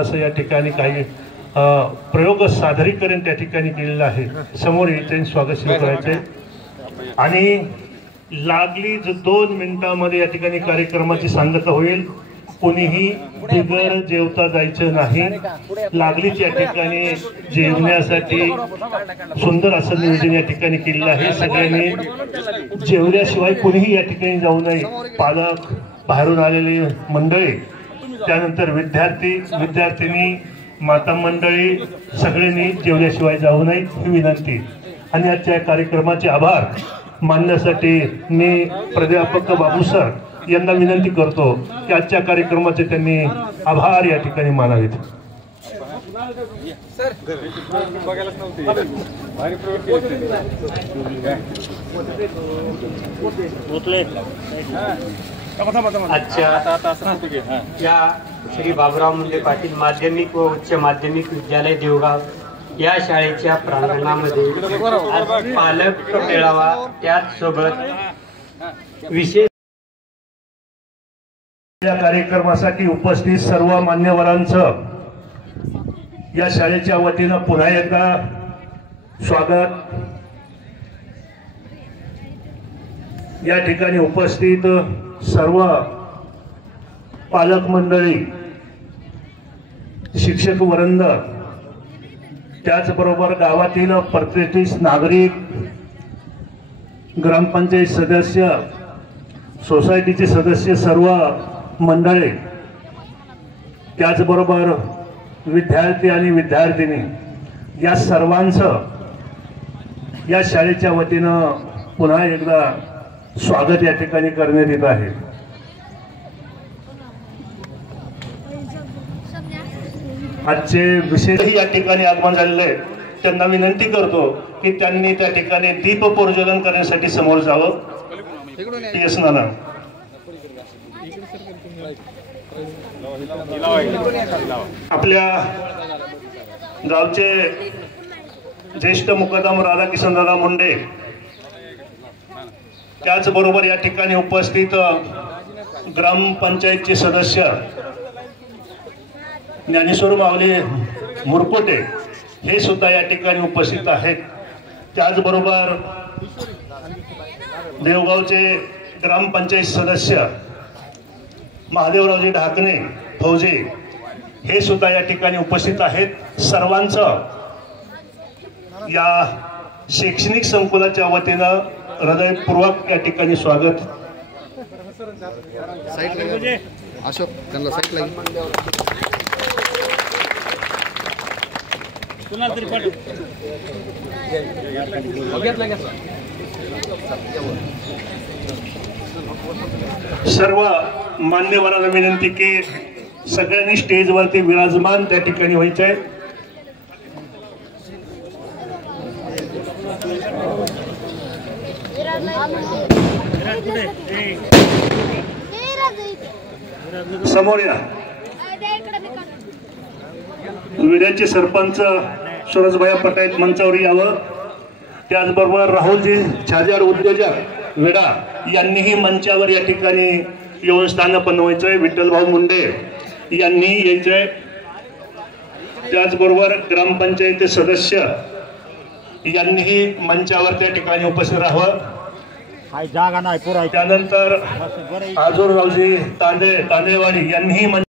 असं या ठिकाणी काही प्रयोग सादरीकरण त्या ठिकाणी केलेलं आहे। समोर यायचं स्वागत सुरू करायचे आणि लागली 2 मिनिटांमध्ये या ठिकाणी कार्यक्रमाची सांगता होईल। कोणीही बिगर जेवता जायचं नाही। लागलीच या ठिकाणी जेवण्यासाठी सुंदर असं नियोजन या ठिकाणी केलेलं आहे। सगळ्यांनी जेवल्याशिवाय कोणीही या ठिकाणी जाऊ नये। पालक, बाहेरून आलेले मंडळी, त्यानंतर विद्यार्थी माता मंडळी सगळ्यांनी जेवल्याशिवाय जाऊ नये ही विनंती। आणि आजच्या कार्यक्रमाचे आभार मानण्यासाठी मी प्राध्यापक बाबू सर यांना विनंती करतो की आजच्या कार्यक्रमाचे त्यांनी आभार या ठिकाणी मानावेत। आजच्या या श्री बाबुराव मुंडे पाटील माध्यमिक व उच्च माध्यमिक विद्यालय देवगाव या शाळेच्या प्रांगणामध्ये आज पालक मेळावा, त्याचसोबत विशेष या कार्यक्रमासाठी उपस्थित सर्व मान्यवरांचं या शाळेच्या वतीनं पुन्हा एकदा स्वागत। या ठिकाणी उपस्थित सर्व पालक मंडळी, शिक्षक वृंद, त्याचबरोबर गावातील प्रतिष्ठित नागरिक, ग्रामपंचायत सदस्य, सोसायटीचे सदस्य, सर्व मंडळी, त्याचबरोबर विद्यार्थी आणि विद्यार्थिनी या सर्वांचं या शाळेच्या वतीनं पुन्हा एकदा स्वागत या ठिकाणी करण्यात येत आहे। आजचे विशेष या ठिकाणी आगमन झालेले आहे, त्यांना विनंती करतो की त्यांनी त्या ठिकाणी दीप प्रज्वलन करण्यासाठी समोर जावं। येस नाना। आपल्या गावचे ज्येष्ठ मुकादम राधाकिशनदादा मुंडे, त्याचबरोबर या ठिकाणी उपस्थित ग्रामपंचायतचे सदस्य ज्ञानेश्वर माऊली मुरकोटे हे सुद्धा या ठिकाणी उपस्थित आहेत। त्याचबरोबर देवगावचे ग्रामपंचायत सदस्य महादेवरावजी ढाकणे फौजे हे सुद्धा या ठिकाणी उपस्थित आहेत। सर्वांचं या शैक्षणिक संकुलाच्या वतीनं हृदयपूर्वक या ठिकाणी स्वागत। अशोक त्यांना साईडला सर्व मान्यवरांना विनंती की सगळ्यांनी स्टेजवरती विराजमान त्या ठिकाणी व्हायचे आहे। समोर या। विड्याचे सरपंच सुरजभाई पटेल मंचावर यावं। त्याचबरोबर राहुलजी छाजार उद्योजक विडा यांनीही मंचावर या ठिकाणी येऊन स्थान बनवायचंय। विठ्ठलभाऊ मुंडे यांनी यायचंय। त्याचबरोबर ग्रामपंचायत सदस्य यांनीही मंचावर त्या ठिकाणी उपस्थित राहावं। त्यानंतर आजूररावजी तांदेवाडी यांनीही